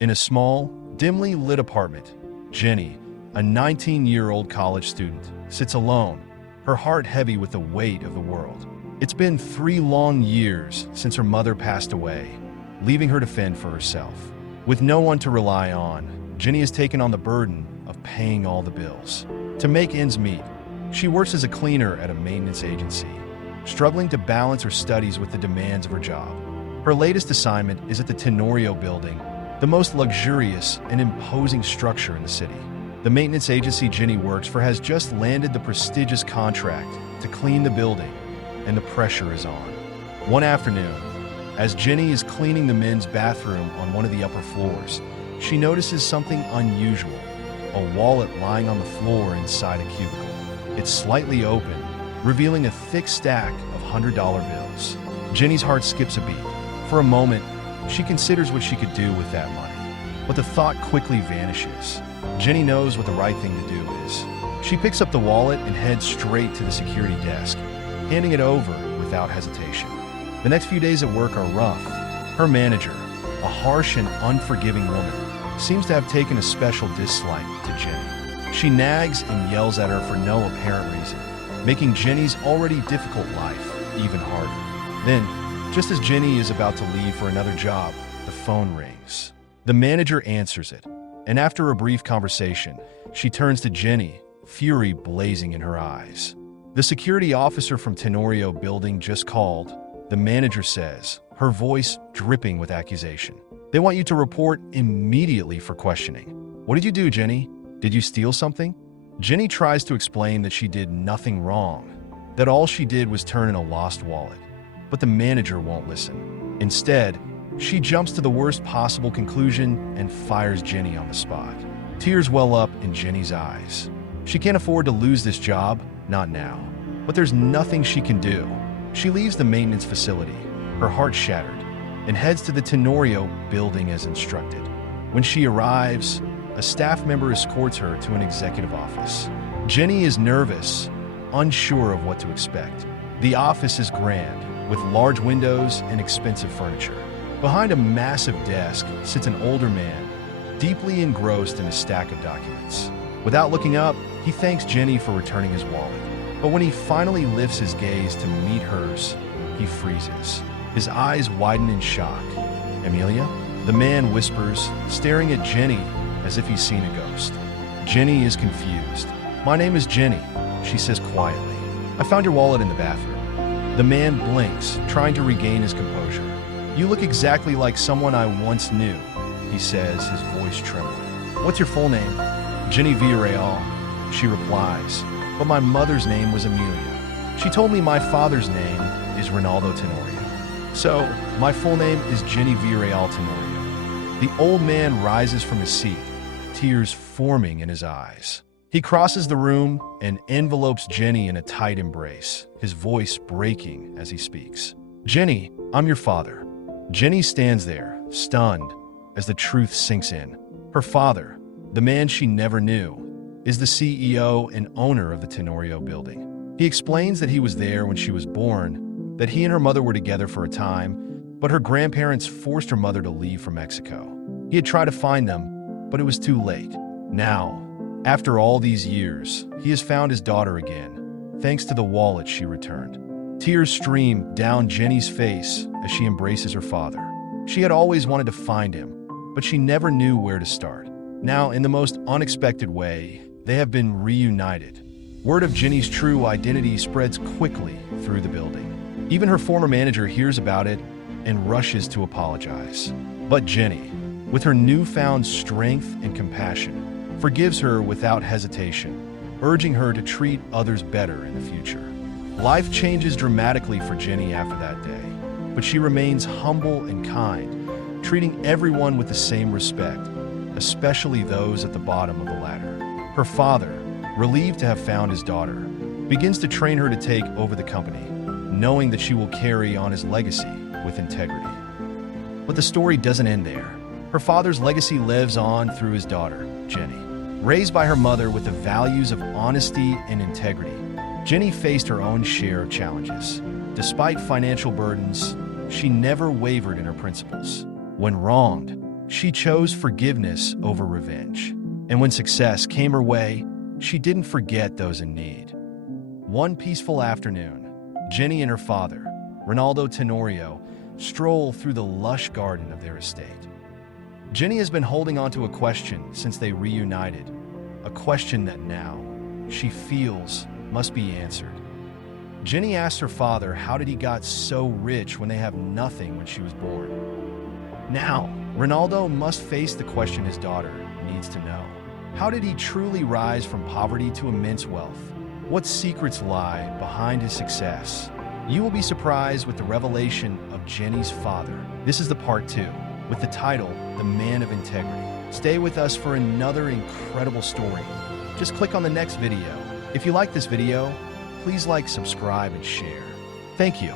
In a small, dimly lit apartment, Jenny, a 19-year-old college student, sits alone, her heart heavy with the weight of the world. It's been 3 long years since her mother passed away, leaving her to fend for herself. With no one to rely on, Jenny has taken on the burden of paying all the bills. To make ends meet, she works as a cleaner at a maintenance agency, struggling to balance her studies with the demands of her job. Her latest assignment is at the Tenorio Building, the most luxurious and imposing structure in the city. The maintenance agency Jenny works for has just landed the prestigious contract to clean the building, and the pressure is on. One afternoon, as Jenny is cleaning the men's bathroom on one of the upper floors, she notices something unusual: a wallet lying on the floor inside a cubicle. It's slightly open, revealing a thick stack of $100 bills. Jenny's heart skips a beat. For a moment, she considers what she could do with that money, but the thought quickly vanishes. Jenny knows what the right thing to do is. She picks up the wallet and heads straight to the security desk, handing it over without hesitation. The next few days at work are rough. Her manager, a harsh and unforgiving woman, seems to have taken a special dislike to Jenny. She nags and yells at her for no apparent reason, making Jenny's already difficult life even harder. Then, just as Jenny is about to leave for another job, the phone rings. The manager answers it, and after a brief conversation, she turns to Jenny, fury blazing in her eyes. "The security officer from Tenorio Building just called," the manager says, her voice dripping with accusation. "They want you to report immediately for questioning." "What did you do, Jenny? Did you steal something?" Jenny tries to explain that she did nothing wrong, that all she did was turn in a lost wallet. But the manager won't listen. Instead, she jumps to the worst possible conclusion and fires Jenny on the spot. Tears well up in Jenny's eyes. She can't afford to lose this job, not now. But there's nothing she can do. She leaves the maintenance facility, her heart shattered, and heads to the Tenorio Building as instructed. When she arrives, a staff member escorts her to an executive office. Jenny is nervous, unsure of what to expect. The office is grand, with large windows and expensive furniture. Behind a massive desk sits an older man, deeply engrossed in a stack of documents. Without looking up, he thanks Jenny for returning his wallet. But when he finally lifts his gaze to meet hers, he freezes. His eyes widen in shock. "Amelia?" the man whispers, staring at Jenny as if he's seen a ghost. Jenny is confused. "My name is Jenny," she says quietly. "I found your wallet in the bathroom." The man blinks, trying to regain his composure. "You look exactly like someone I once knew," he says, his voice trembling. "What's your full name?" "Jenny Villarreal," she replies, "but my mother's name was Amelia. She told me my father's name is Ronaldo Tenorio. So, my full name is Jenny Villarreal Tenorio." The old man rises from his seat, tears forming in his eyes. He crosses the room and envelopes Jenny in a tight embrace, his voice breaking as he speaks. "Jenny, I'm your father." Jenny stands there, stunned, as the truth sinks in. Her father, the man she never knew, is the CEO and owner of the Tenorio Building. He explains that he was there when she was born, that he and her mother were together for a time, but her grandparents forced her mother to leave for Mexico. He had tried to find them, but it was too late. Now, after all these years, he has found his daughter again, thanks to the wallet she returned. Tears stream down Jenny's face as she embraces her father. She had always wanted to find him, but she never knew where to start. Now, in the most unexpected way, they have been reunited. Word of Jenny's true identity spreads quickly through the building. Even her former manager hears about it and rushes to apologize. But Jenny, with her newfound strength and compassion, forgives her without hesitation, urging her to treat others better in the future. Life changes dramatically for Jenny after that day, but she remains humble and kind, treating everyone with the same respect, especially those at the bottom of the ladder. Her father, relieved to have found his daughter, begins to train her to take over the company, knowing that she will carry on his legacy with integrity. But the story doesn't end there. Her father's legacy lives on through his daughter, Jenny. Raised by her mother with the values of honesty and integrity, Jenny faced her own share of challenges. Despite financial burdens, she never wavered in her principles. When wronged, She chose forgiveness over revenge. And when success came her way, she didn't forget those in need. One peaceful afternoon, Jenny and her father, Ronaldo Tenorio, stroll through the lush garden of their estate. Jenny has been holding on to a question since they reunited, a question that now, she feels, must be answered. Jenny asks her father how did he got so rich when they have nothing when she was born. Now, Ronaldo must face the question his daughter needs to know. How did he truly rise from poverty to immense wealth? What secrets lie behind his success? You will be surprised with the revelation of Jenny's father. This is the part 2, with the title, The Man of Integrity. Stay with us for another incredible story. Just click on the next video. If you like this video, please like, subscribe, and share. Thank you.